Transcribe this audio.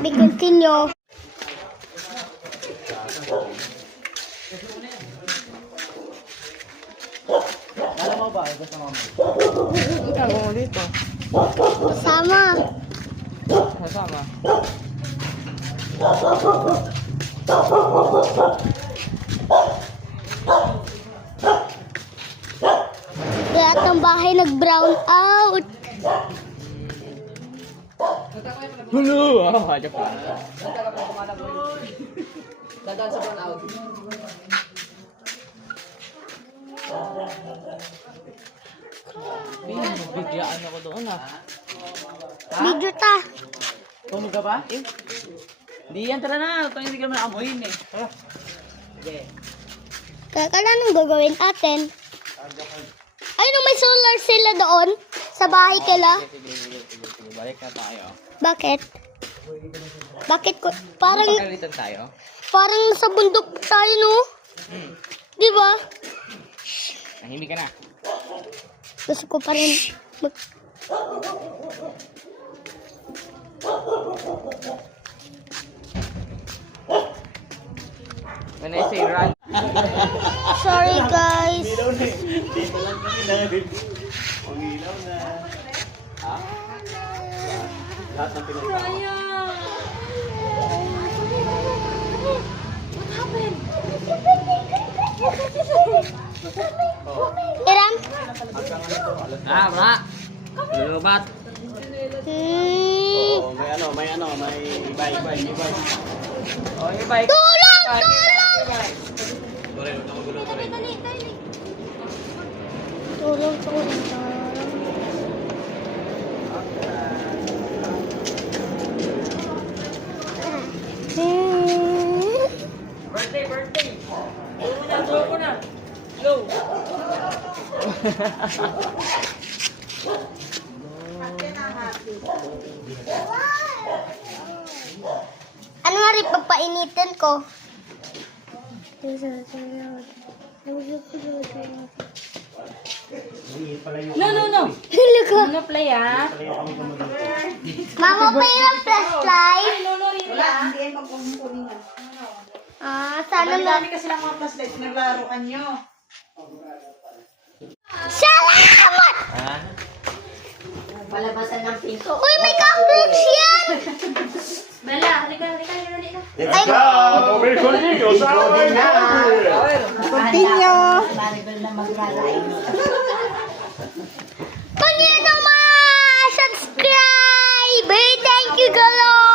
Bigotin nyo. Alam mo ba? Gusto mo mo. Ang tago mo dito. Sama. Kasama. Lahat ng bahay nag-brown out. Hulo! Joke lang. Dadaan sa brown out. Bigyan ako doon ah. Video ta. Tunog ka ba? Hindi yan, tara na. Ito hindi ka naman amoyin eh. Tara. Sige. Kaya nang gagawin atin? Ayun, may solar sila doon. Sa bahay kila. Sige. Balik na tayo. Bakit? Bakit ko? Parang Pagkalitan tayo. sa bundok tayo, no? Di ba? Nahimik ka na. Gusto ko pa rin When I say run. Sorry, guys. Dito lang kami namin. Ang ilaw na. Ha? Lahat ng pinagkakaroon. Iran? Bra. Lulubat. Oo, may bike. Oh, yung bike. Tulong! Tore, huwag na magulo, Tore. Tulong. Birthday. Tuwa ko na. Go. Ano nga rin pagpainitin ko? No. Hilo ko. Ano play ah? Mama, pailang flashlight. No, rin ah. Hindi ay magkukunin yan. Sana Ang na. dami kasi lang mga flashlight na naglaruan nyo. Salamat! Palabasan ng pinto. Uy, may cockroach yan! Bella, halika. Let's go! May conmigo! Sama na! Continue! Maribel na magrarain. Pag yun naman, subscribe! Thank you, Galo!